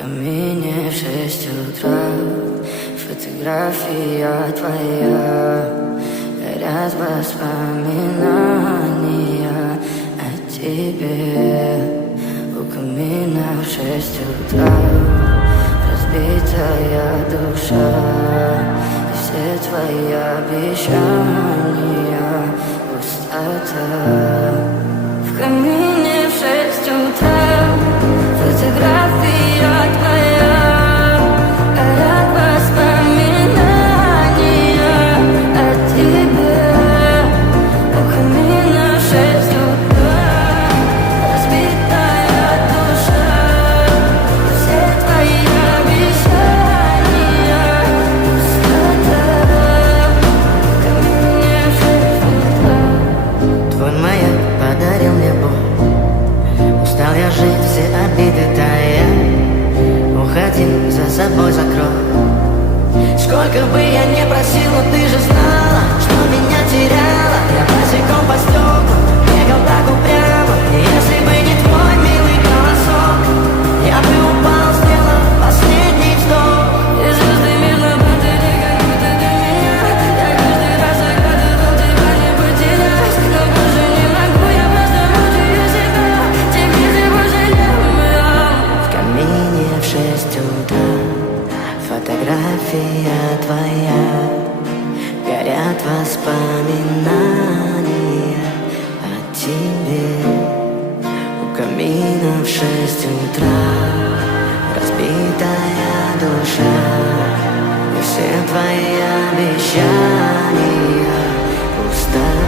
камине в 6 утра фотография твоя. Горят воспоминания о тебе. У камина в 6 утра разбитая душа, и все твои обещания пустота. В камине в 6 утра фотография твоя. Горят воспоминания о тебе. У камина в 6 утра разбитая душа, и все твои обещания пустота. В камине в 6 утра. Твой маяк подарил мне боль. Устал я жить, все обиды тая. Уходи, за собой закрой. Сколько бы я не просил, но ты же знала, что меня теряла. Я босиком по стеклу бегал так упрямо. И если бы не твой милый голосок, я бы упал, сделал последний вздох. И звезды мирно падали, как будто для меня. Я каждый раз загадывал тебя не потерять, но больше не могу, я просто мучаю себя. Теперь ты больше не моя. В камине в 6 утра фотография твоя. Горят воспоминания о тебе. У камина в 6 утра разбитая душа, и все твои обещания пустота.